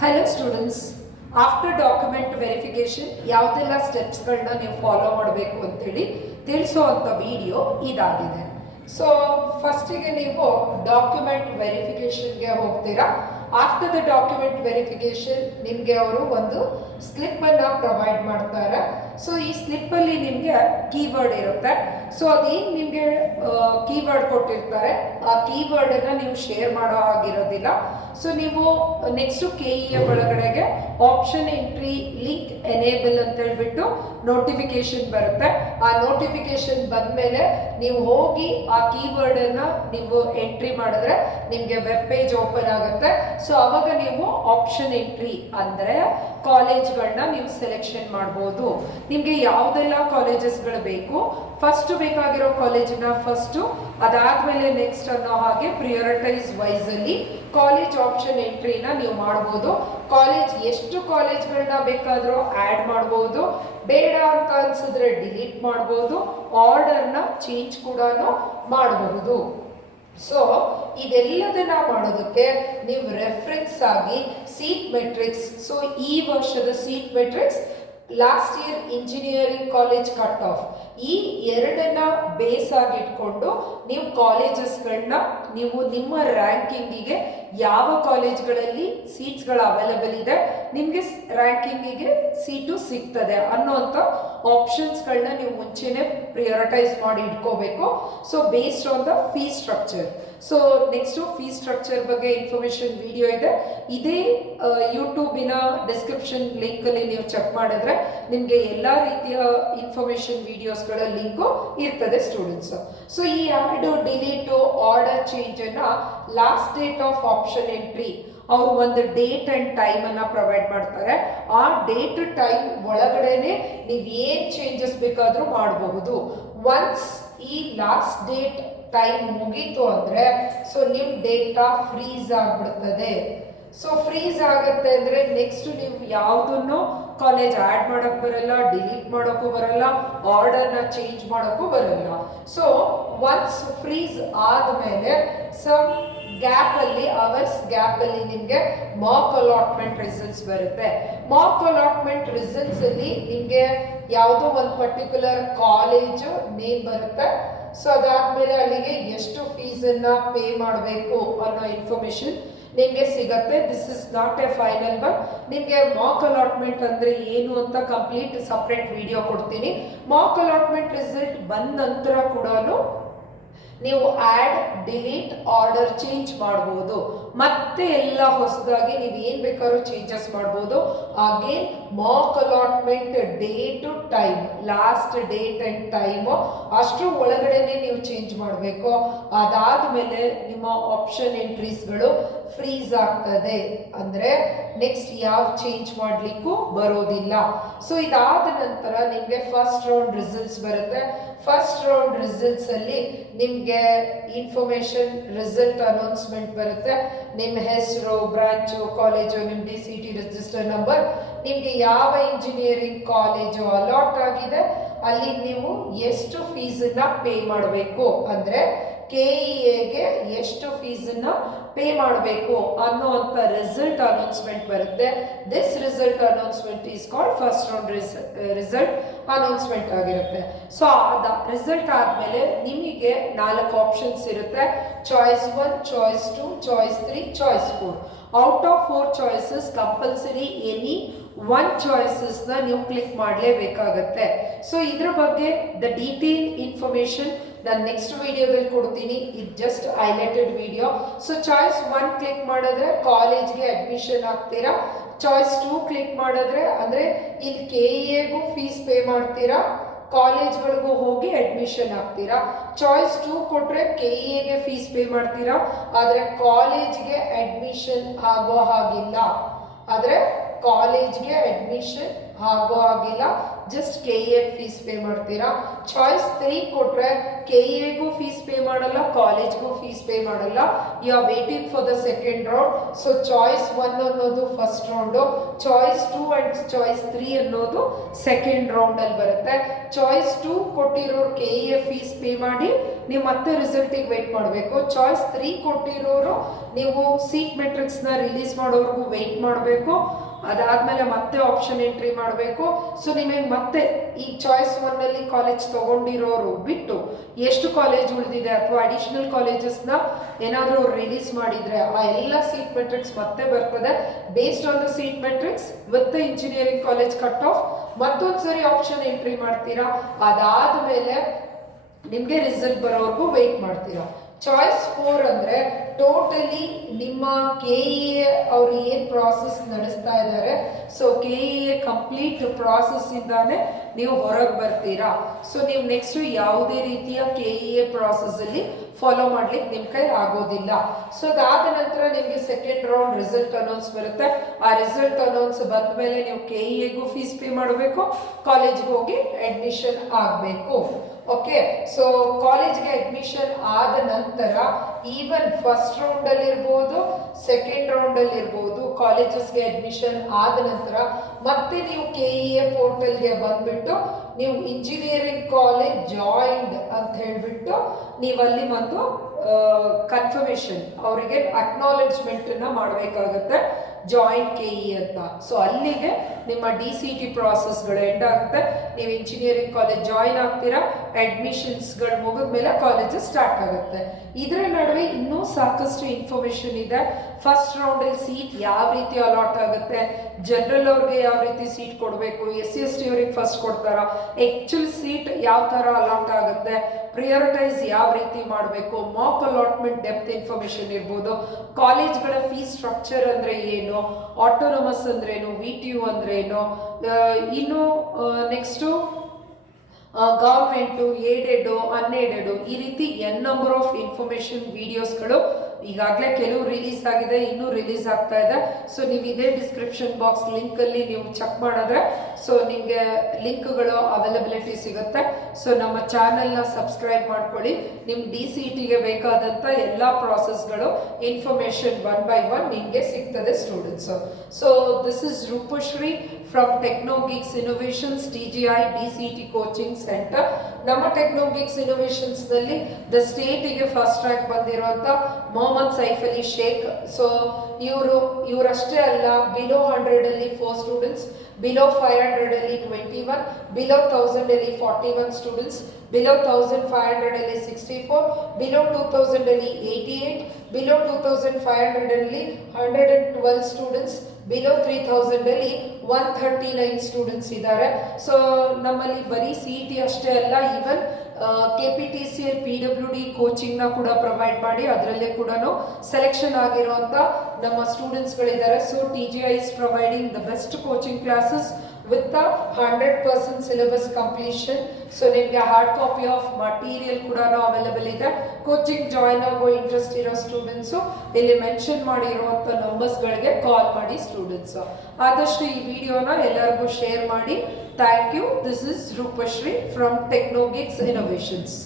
Hello students, after document verification ಯಾವುದೆಲ್ಲ ಸ್ಟೆಪ್ಸ್ಗಳನ್ನ ನೀವು follow ಮಾಡಬೇಕು ಅಂತೇಳಿ ತಿಳಿಸುವಂಥ ವಿಡಿಯೋ ಇದಾಗಿದೆ. ಸೊ ಫಸ್ಟಿಗೆ ನೀವು ಡಾಕ್ಯುಮೆಂಟ್ ವೆರಿಫಿಕೇಶನ್ಗೆ ಹೋಗ್ತೀರಾ. ಆಫ್ಟರ್ ದ ಡಾಕ್ಯುಮೆಂಟ್ ವೆರಿಫಿಕೇಶನ್ ನಿಮಗೆ ಅವರು ಒಂದು ಸ್ಲಿಪ್ಪನ್ನು ಪ್ರೊವೈಡ್ ಮಾಡ್ತಾರೆ. ಸೊ ಈ ಸ್ಲಿಪ್ಪಲ್ಲಿ ನಿಮಗೆ ಕೀವರ್ಡ್ ಇರುತ್ತೆ. ಸೊ ಅದೇನು ನಿಮಗೆ ಕೀವರ್ಡ್ ಕೊಟ್ಟಿರ್ತಾರೆ, ಆ ಕೀವರ್ಡನ್ನು ನೀವು ಶೇರ್ ಮಾಡೋ ಆಗಿರೋದಿಲ್ಲ. ಸೊ ನೀವು ನೆಕ್ಸ್ಟು KEA ಒಳಗಡೆಗೆ ಆಪ್ಷನ್ ಎಂಟ್ರಿ ಲಿಂಕ್ ಎನೇಬಲ್ ಅಂತ ಹೇಳ್ಬಿಟ್ಟು ನೋಟಿಫಿಕೇಶನ್ ಬರುತ್ತೆ. ಆ ನೋಟಿಫಿಕೇಶನ್ ಬಂದಮೇಲೆ ನೀವು ಹೋಗಿ ಆ ಕೀವರ್ಡನ್ನು ನೀವು ಎಂಟ್ರಿ ಮಾಡಿದ್ರೆ ನಿಮಗೆ ವೆಬ್ ಪೇಜ್ ಓಪನ್ ಆಗುತ್ತೆ. ಸೊ ಅವಾಗ ನೀವು ಆಪ್ಷನ್ ಎಂಟ್ರಿ ಅಂದರೆ ಕಾಲೇಜ್ಗಳನ್ನ ನೀವು ಸೆಲೆಕ್ಷನ್ ಮಾಡ್ಬೋದು. ನಿಮಗೆ ಯಾವುದೆಲ್ಲ ಕಾಲೇಜಸ್ಗಳು ಬೇಕು, ಫಸ್ಟ್ ಬೇಕಾಗಿರೋ ಕಾಲೇಜಿನ ಫಸ್ಟು, ಅದಾದಮೇಲೆ ನೆಕ್ಸ್ಟ್ ಅನ್ನೋ ಹಾಗೆ ಪ್ರಿಯಾರಿಟೈಸ್ ವೈಸಲ್ಲಿ ಕಾಲೇಜ್ ಆಪ್ಷನ್ ಎಂಟ್ರಿನ ನೀವು ಮಾಡ್ಬೋದು. ಕಾಲೇಜ್ ಎಷ್ಟು ಕಾಲೇಜ್ಗಳನ್ನ ಬೇಕಾದರೂ ಆ್ಯಡ್ ಮಾಡ್ಬೋದು, ಬೇಡ ಅಂತ ಅನ್ಸಿದ್ರೆ ಡಿಲೀಟ್ ಮಾಡ್ಬೋದು, ಆರ್ಡರ್ನ ಚೇಂಜ್ ಕೂಡ ಮಾಡಬಹುದು. ಸೊ ಇದೆಲ್ಲದನ್ನ ಮಾಡೋದಕ್ಕೆ ನೀವು ರೆಫರೆನ್ಸ್ ಆಗಿ ಸೀಟ್ ಮೆಟ್ರಿಕ್ಸ್, ಸೊ ಈ ವರ್ಷದ seat matrix, last year engineering college cut off, ಈ ಎರಡನ್ನ ಬೇಸ್ ಆಗಿ ಇಟ್ಕೊಂಡು ನೀವು ಕಾಲೇಜಸ್ಗಳನ್ನ ನೀವು ನಿಮ್ಮ ರ್ಯಾಂಕಿಂಗಿಗೆ ಯಾವ ಕಾಲೇಜ್ಗಳಲ್ಲಿ ಸೀಟ್ಸ್ಗಳು ಅವೈಲೇಬಲ್ ಇದೆ, ನಿಮಗೆ ರ್ಯಾಂಕಿಂಗಿಗೆ ಸೀಟು ಸಿಗ್ತದೆ ಅನ್ನೋಂಥ ಆಪ್ಷನ್ಸ್ಗಳನ್ನ ನೀವು ಮುಂಚೆನೆ ಪ್ರಿಯಾರಿಟೈಸ್ ಮಾಡಿ ಇಟ್ಕೋಬೇಕು. So based on the fee structure. So next fee structure ಬಗ್ಗೆ ಇನ್ಫಾರ್ಮೇಷನ್ ವಿಡಿಯೋ ಇದೆ. ಇದೇ ಯೂಟ್ಯೂಬಿನ ಡಿಸ್ಕ್ರಿಪ್ಷನ್ ಲಿಂಕಲ್ಲಿ ನೀವು ಚೆಕ್ ಮಾಡಿದ್ರೆ ನಿಮಗೆ ಎಲ್ಲ ರೀತಿಯ ಇನ್ಫಾರ್ಮೇಷನ್ ವಿಡಿಯೋಸ್ಗಳ ಲಿಂಕು ಇರ್ತದೆ ಸ್ಟೂಡೆಂಟ್ಸ್. ಸೊ ಈ ಆ್ಯಡು ಡಿಲೀಟು ಆರ್ಡರ್ ಚೇಂಜನ್ನು last date of option entry ಅವರು ಒಂದು ಡೇಟ್ ಆ್ಯಂಡ್ ಟೈಮನ್ನು ಪ್ರೊವೈಡ್ ಮಾಡ್ತಾರೆ. ಆ ಡೇಟ್ ಟೈಮ್ ಒಳಗಡೆನೆ ನೀವು ಏನು ಚೇಂಜಸ್ ಬೇಕಾದರೂ ಮಾಡಬಹುದು. ಒನ್ಸ್ ಈ ಲಾಸ್ಟ್ ಡೇಟ್ ಟೈಮ್ ಮುಗೀತು ಅಂದರೆ ಸೊ ನಿಮ್ಮ ಡೇಟಾ ಫ್ರೀಸ್ ಆಗಿಬಿಡ್ತದೆ. ಸೊ ಫ್ರೀಸ್ ಆಗುತ್ತೆ ಅಂದರೆ ನೆಕ್ಸ್ಟ್ ನೀವು ಯಾವುದನ್ನು ಕಾಲೇಜ್ ಆ್ಯಡ್ ಮಾಡೋಕ್ಕೆ ಬರಲ್ಲ, ಡಿಲೀಟ್ ಮಾಡೋಕ್ಕೂ ಬರಲ್ಲ, ಆರ್ಡರ್ನ ಚೇಂಜ್ ಮಾಡೋಕ್ಕೂ ಬರಲ್ಲ. ಸೊ ಒನ್ಸ್ ಫ್ರೀಸ್ ಆದಮೇಲೆ ಸಮ್ ಗ್ಯಾಪಲ್ಲಿ ಅವರ್ಸ್ ಗ್ಯಾಪಲ್ಲಿ ನಿಮಗೆ ಮಾಕ್ ಅಲಾಟ್ಮೆಂಟ್ ರಿಸಲ್ಟ್ಸ್ ಬರುತ್ತೆ. ಮಾಕ್ ಅಲಾಟ್ಮೆಂಟ್ ರಿಸಲ್ಟ್ಸಲ್ಲಿ ನಿಮಗೆ ಯಾವುದೋ ಒಂದು ಪರ್ಟಿಕ್ಯುಲರ್ ಕಾಲೇಜು ನೇಮ್ ಬರುತ್ತೆ. ಸೊ ಅದಾದಮೇಲೆ ಅಲ್ಲಿಗೆ ಎಷ್ಟು ಫೀಸನ್ನು ಪೇ ಮಾಡಬೇಕು ಅನ್ನೋ ಇನ್ಫಾರ್ಮೇಷನ್ ನಿಮಗೆ ಸಿಗತ್ತೆ. This is not A final one. ನಿಮಗೆ ಮಾಕ್ ಅಲಾಟ್ಮೆಂಟ್ ಅಂದರೆ ಏನು ಅಂತ ಕಂಪ್ಲೀಟ್ ಸಪ್ರೇಟ್ ವಿಡಿಯೋ ಕೊಡ್ತೀನಿ. ಮಾಕ್ ಅಲಾಟ್ಮೆಂಟ್ ರಿಸಲ್ಟ್ ಬಂದ ನಂತರ ಕೂಡ ನೀವು ಆ್ಯಡ್, ಡಿಲೀಟ್, ಆರ್ಡರ್ ಚೇಂಜ್ ಮಾಡ್ಬೋದು. ಮತ್ತೆ ಎಲ್ಲ ಹೊಸದಾಗಿ ನೀವು ಏನು ಬೇಕಾದ್ರೂ ಚೇಂಜಸ್ ಮಾಡ್ಬೋದು. ಹಾಗೆ Mach allotment date time, last date and time ಅಷ್ಟರ ಒಳಗಡೆನೆ ನೀವು ಚೇಂಜ್ ಮಾಡಬೇಕು. ಅದಾದಮೇಲೆ ನಿಮ್ಮ ಆಪ್ಷನ್ ಎಂಟ್ರೀಸ್ಗಳು ಫ್ರೀಸ್ ಆಗ್ತದೆ, ಅಂದರೆ ನೆಕ್ಸ್ಟ್ ಯಾವ ಚೇಂಜ್ ಮಾಡಲಿಕ್ಕೂ ಬರೋದಿಲ್ಲ. ಸೊ ಇದಾದ ನಂತರ ನಿಮಗೆ ಫಸ್ಟ್ ರೌಂಡ್ ರಿಸಲ್ಟ್ಸ್ ಬರುತ್ತೆ. ಫಸ್ಟ್ ರೌಂಡ್ ರಿಸಲ್ಟ್ಸಲ್ಲಿ ನಿಮಗೆ ಇನ್ಫಾರ್ಮೇಷನ್ ರಿಸಲ್ಟ್ ಅನೌನ್ಸ್ಮೆಂಟ್ ಬರುತ್ತೆ. ನಿಮ್ಮ ಹೆಸರು, ಬ್ರಾಂಚು, ಕಾಲೇಜು, ನಿಮ್ಮ DCT ರಿಜಿಸ್ಟರ್ ನಂಬರ್, ನಿಮಗೆ ಯಾವ ಇಂಜಿನಿಯರಿಂಗ್ ಕಾಲೇಜು ಅಲಾಟ್ ಆಗಿದೆ ಅಲ್ಲಿ ನೀವು ಎಷ್ಟು ಫೀಸನ್ನು ಪೇ ಮಾಡಬೇಕು, ಅಂದರೆ KEAಗೆ ಎಷ್ಟು ಫೀಸನ್ನು ಪೇ ಮಾಡಬೇಕು ಅನ್ನೋವಂಥ ರಿಸಲ್ಟ್ ಅನೌನ್ಸ್ಮೆಂಟ್ ಬರುತ್ತೆ. This result announcement is called first round result announcement ಆಗಿರುತ್ತೆ. ಸೊ ರಿಸಲ್ಟ್ ಆದಮೇಲೆ ನಿಮಗೆ 4 ಆಪ್ಷನ್ಸ್ ಇರುತ್ತೆ. Choice 1, choice 2, choice 3, choice 4. Out of 4 choices compulsory any 1 ಚಾಯ್ಸಸ್ನ ನೀವು ಕ್ಲಿಕ್ ಮಾಡಲೇಬೇಕಾಗತ್ತೆ. ಸೊ ಇದ್ರ ಬಗ್ಗೆ ದ ಡೀಟೇಲ್ ಇನ್ಫಾರ್ಮೇಷನ್ ನಾನು ನೆಕ್ಸ್ಟ್ ವಿಡಿಯೋದಲ್ಲಿ ಕೊಡ್ತೀನಿ. ಇದು just highlighted video. So choice 1 click ಮಾಡಿದ್ರೆ ಕಾಲೇಜ್ಗೆ ಅಡ್ಮಿಷನ್ ಆಗ್ತೀರಾ. ಚಾಯ್ಸ್ 2 ಕ್ಲಿಕ್ ಮಾಡಿದ್ರೆ ಅಂದರೆ ಇಲ್ಲಿ KEAಗೂ ಫೀಸ್ ಪೇ ಮಾಡ್ತೀರಾ, ಕಾಲೇಜ್ಗಳಿಗೂ ಹೋಗಿ ಅಡ್ಮಿಷನ್ ಆಗ್ತೀರಾ. ಚಾಯ್ಸ್ 2 ಕೊಟ್ಟರೆ KEAಗೆ ಫೀಸ್ ಪೇ ಮಾಡ್ತೀರಾ, ಆದರೆ ಕಾಲೇಜ್ಗೆ ಅಡ್ಮಿಷನ್ ಆಗೋ ಹಾಗಿಲ್ಲ. ಆದರೆ ಕಾಲೇಜ್ಗೆ ಅಡ್ಮಿಷನ್ ಆಗೋ ಆಗಿಲ್ಲ, ಜಸ್ಟ್ KE ಫೀಸ್ ಪೇ ಮಾಡ್ತೀರಾ. ಚಾಯ್ಸ್ 3 ಕೊಟ್ರೆ KEಗೂ ಫೀಸ್ ಪೇ ಮಾಡಲ್ಲ, ಕಾಲೇಜ್ಗೂ ಫೀಸ್ ಪೇ ಮಾಡಲ್ಲ. You are waiting for the second round. So choice 1 ಅನ್ನೋದು first round, choice 2 and choice 3 ಅನ್ನೋದು ಸೆಕೆಂಡ್ ರೌಂಡ್ ಅಲ್ಲಿ ಬರುತ್ತೆ. ಚಾಯ್ಸ್ 2 ಕೊಟ್ಟಿರೋರು KE ಫೀಸ್ ಪೇ ಮಾಡಿ ನೀವು ಮತ್ತೆ ರಿಸಲ್ಟಿಗೆ ವೇಟ್ ಮಾಡಬೇಕು. ಚಾಯ್ಸ್ 3 ಕೊಟ್ಟಿರೋರು ನೀವು ಸೀಟ್ ಮೆಟ್ರಿಕ್ಸ್ನ ರಿಲೀಸ್ ಮಾಡೋವರೆಗೂ ವೆಯ್ಟ್ ಮಾಡಬೇಕು. ಅದಾದಮೇಲೆ ಮತ್ತೆ ಆಪ್ಷನ್ ಎಂಟ್ರಿ ಮಾಡಬೇಕು. ಸೊ ನಿಮಗೆ ಮತ್ತೆ ಈ ಚಾಯ್ಸ್ 1 ಅಲ್ಲಿ ಕಾಲೇಜ್ ತಗೊಂಡಿರೋರು ಬಿಟ್ಟು ಎಷ್ಟು ಕಾಲೇಜ್ ಉಳಿದಿದೆ ಅಥವಾ ಅಡಿಷನಲ್ ಕಾಲೇಜಸ್ನ ಏನಾದರೂ ರಿಲೀಸ್ ಮಾಡಿದರೆ ಆ ಎಲ್ಲ ಸೀಟ್ ಮೆಟ್ರಿಕ್ಸ್ ಮತ್ತೆ ಬರ್ತದೆ. Based on the seat matrix with the engineering college cut off ಮತ್ತೊಂದು ಸರಿ ಆಪ್ಷನ್ ಎಂಟ್ರಿ ಮಾಡ್ತೀರಾ. ಅದಾದಮೇಲೆ ನಿಮಗೆ ರಿಸಲ್ಟ್ ಬರೋವರೆಗೂ ವೆಯ್ಟ್ ಮಾಡ್ತೀರಾ. ಚಾಯ್ಸ್ 4 ಅಂದರೆ ಟೋಟಲಿ ನಿಮ್ಮ KE ಅವರು ಏನು ಪ್ರಾಸೆಸ್ ನಡೆಸ್ತಾ ಇದ್ದಾರೆ, ಸೊ KE ಕಂಪ್ಲೀಟ್ ಪ್ರಾಸೆಸ್ಸಿಂದಾನೆ ನೀವು ಹೊರಗೆ ಬರ್ತೀರಾ. ಸೊ ನೀವು ನೆಕ್ಸ್ಟು ಯಾವುದೇ ರೀತಿಯ KE ಪ್ರಾಸೆಸ್ಸಲ್ಲಿ ಫಾಲೋ ಮಾಡ್ಲಿಕ್ಕೆ ನಿಮ್ಮ ಕೈ ಆಗೋದಿಲ್ಲ. ಸೊ ಅದಾದ ನಂತರ ನಿಮಗೆ ಸೆಕೆಂಡ್ ರೌಂಡ್ ರಿಸಲ್ಟ್ ಅನೌನ್ಸ್ ಬರುತ್ತೆ. ಆ ರಿಸಲ್ಟ್ ಅನೌನ್ಸ್ ಬಂದ ಮೇಲೆ ನೀವು KEಗೂ ಫೀಸ್ ಪೇ ಮಾಡಬೇಕು, ಕಾಲೇಜ್ಗೆ ಹೋಗಿ ಅಡ್ಮಿಷನ್ ಆಗಬೇಕು. ಓಕೆ, ಸೊ ಕಾಲೇಜ್ಗೆ ಅಡ್ಮಿಷನ್ ಆದ ನಂತರ ಈವನ್ ಫಸ್ಟ್ ರೌಂಡಲ್ಲಿ ಇರ್ಬೋದು, ಸೆಕೆಂಡ್ ರೌಂಡಲ್ಲಿ ಇರ್ಬೋದು, ಕಾಲೇಜಸ್ಗೆ ಅಡ್ಮಿಷನ್ ಆದ ನಂತರ ಮತ್ತೆ ನೀವು KE ಪೋರ್ಟಲ್ಗೆ ಬಂದ್ಬಿಟ್ಟು ನೀವು ಇಂಜಿನಿಯರಿಂಗ್ ಕಾಲೇಜ್ ಜಾಯಿಂಡ್ ಅಂತ ಹೇಳಿಬಿಟ್ಟು ನೀವು ಅಲ್ಲಿ ಒಂದು ಕನ್ಫರ್ಮೇಷನ್ ಅವರಿಗೆ ಅಕ್ನಾಲೆಜ್ಮೆಂಟನ್ನು ಮಾಡಬೇಕಾಗತ್ತೆ, ಜಾಯಿಂಟ್ KE ಅಂತ. ಸೊ ಅಲ್ಲಿಗೆ ನಿಮ್ಮ DCT ಪ್ರಾಸೆಸ್ಗಳು ಎಂಡ್ ಆಗುತ್ತೆ. ನೀವು ಇಂಜಿನಿಯರಿಂಗ್ ಕಾಲೇಜ್ ಜಾಯಿನ್ ಆಗ್ತೀರಾ, ಅಡ್ಮಿಷನ್ಸ್ಗಳು ಮುಗಿದ ಮೇಲೆ ಕಾಲೇಜಸ್ ಸ್ಟಾರ್ಟ್ ಆಗುತ್ತೆ. ಇದರ ನಡುವೆ ಇನ್ನೂ ಸಾಕಷ್ಟು ಇನ್ಫಾರ್ಮೇಷನ್ ಇದೆ. ಫಸ್ಟ್ ರೌಂಡಲ್ಲಿ ಸೀಟ್ ಯಾವ ರೀತಿ ಅಲಾಟ್ ಆಗುತ್ತೆ, ಜನರಲ್ ಅವ್ರಿಗೆ ಯಾವ ರೀತಿ ಸೀಟ್ ಕೊಡಬೇಕು, SC/ST ಅವ್ರಿಗೆ ಫಸ್ಟ್ ಕೊಡ್ತಾರಾ, ಆ್ಯಕ್ಚುಲ್ ಸೀಟ್ ಯಾವ ಥರ ಅಲಾಟ್ ಆಗುತ್ತೆ, ಪ್ರಿಯಾರಿಟೈಸ್ ಯಾವ ರೀತಿ ಮಾಡಬೇಕು, ಮಾಕ್ ಅಲಾಟ್ಮೆಂಟ್ ಡೆಪ್ತ್ ಇನ್ಫಾರ್ಮೇಷನ್ ಇರ್ಬೋದು, ಕಾಲೇಜ್ಗಳ ಫೀಸ್ ಸ್ಟ್ರಕ್ಚರ್ ಅಂದರೆ ಏನು, ಆಟೋನಮಸ್ ಅಂದ್ರೇನು, VTU ಅಂದ್ರೇನು, ಇನ್ನು ನೆಕ್ಸ್ಟು ಗೌರ್ಮೆಂಟು, ಏಡೆಡು, ಅನ್ಏಡೆಡು, ಈ ರೀತಿ ನಂಬರ್ ಆಫ್ ಇನ್ಫಾರ್ಮೇಷನ್ ವಿಡಿಯೋಸ್ಗಳು ಈಗಾಗಲೇ ಕೆಲವು ರಿಲೀಸ್ ಆಗಿದೆ, ಇನ್ನೂ ರಿಲೀಸ್ ಆಗ್ತಾ ಇದೆ. ಸೊ ನೀವು ಇದೇ ಡಿಸ್ಕ್ರಿಪ್ಷನ್ ಬಾಕ್ಸ್ ಲಿಂಕಲ್ಲಿ ನೀವು ಚೆಕ್ ಮಾಡಿದ್ರೆ ಸೊ ನಿಮಗೆ ಲಿಂಕ್ಗಳು ಅವೈಲಬಿಲಿಟಿ ಸಿಗುತ್ತೆ. ಸೊ ನಮ್ಮ ಚಾನಲ್ನ ಸಬ್ಸ್ಕ್ರೈಬ್ ಮಾಡ್ಕೊಳ್ಳಿ. ನಿಮ್ಮ DCTಗೆ ಬೇಕಾದಂಥ ಎಲ್ಲ ಪ್ರಾಸೆಸ್ಗಳು ಇನ್ಫಾರ್ಮೇಷನ್ 1 by 1 ನಿಮಗೆ ಸಿಗ್ತದೆ students. So this is Rupashree from Technogeeks innovations TGI DCT coaching centre. ನಮ್ಮ ಟೆಕ್ನೋಗಿಕ್ಸ್ ಇನೋವೇಷನ್ಸ್ನಲ್ಲಿ ದ ಸ್ಟೇಟಿಗೆ ಫಸ್ಟ್ ರ್ಯಾಂಕ್ ಬಂದಿರುವಂಥ ಮೊಹಮ್ಮದ್ ಸೈಫ್ ಅಲಿ ಶೇಖ್. ಸೊ ಇವರಷ್ಟೇ ಅಲ್ಲ, ಬಿಲೋ 100ಅಲ್ಲಿ 4 ಸ್ಟೂಡೆಂಟ್ಸ್, ಬಿಲೋ 500ಅಲ್ಲಿ 21, ಬಿಲೋ 1000ಅಲ್ಲಿ 41 ಸ್ಟೂಡೆಂಟ್ಸ್, ಬಿಲೋ 1500ಅಲ್ಲಿ 64, ಬಿಲೋ 2000ಅಲ್ಲಿ 88, ಬಿಲೋ 2500ಅಲ್ಲಿ 112 ಸ್ಟೂಡೆಂಟ್ಸ್, ಬಿಲೋ 3000ಅಲ್ಲಿ 139 ಸ್ಟೂಡೆಂಟ್ಸ್ ಇದ್ದಾರೆ. ಸೊ ನಮ್ಮಲ್ಲಿ ಬರೀ CET ಅಷ್ಟೇ ಅಲ್ಲ, ಈವನ್ KPTCL PWD ಕೋಚಿಂಗ್ನ ಕೂಡ ಪ್ರೊವೈಡ್ ಮಾಡಿ ಅದರಲ್ಲೇ ಕೂಡ ಸೆಲೆಕ್ಷನ್ ಆಗಿರುವಂಥ ನಮ್ಮ ಸ್ಟೂಡೆಂಟ್ಸ್ಗಳಿದ್ದಾರೆ. So TGI is providing the best coaching classes with the 100% syllabus completion. So ನಿಮಗೆ ಹಾರ್ಡ್ ಕಾಪಿ ಆಫ್ ಮಟೀರಿಯಲ್ ಕೂಡ ಅವೈಲೇಬಲ್ ಇದೆ. ಕೋಚಿಂಗ್ ಜಾಯಿನ್ ಆಗೋ ಇಂಟ್ರೆಸ್ಟ್ ಇರೋ ಸ್ಟೂಡೆಂಟ್ಸು ಇಲ್ಲಿ ಮೆನ್ಷನ್ ಮಾಡಿರುವಂಥ ನಂಬರ್ಸ್ಗಳಿಗೆ ಕಾಲ್ ಮಾಡಿ ಸ್ಟೂಡೆಂಟ್ಸು. ಆದಷ್ಟು ಈ ವಿಡಿಯೋನ ಎಲ್ಲರಿಗೂ ಶೇರ್ ಮಾಡಿ. Thank you. This is Rupashree from Technogeeks innovations.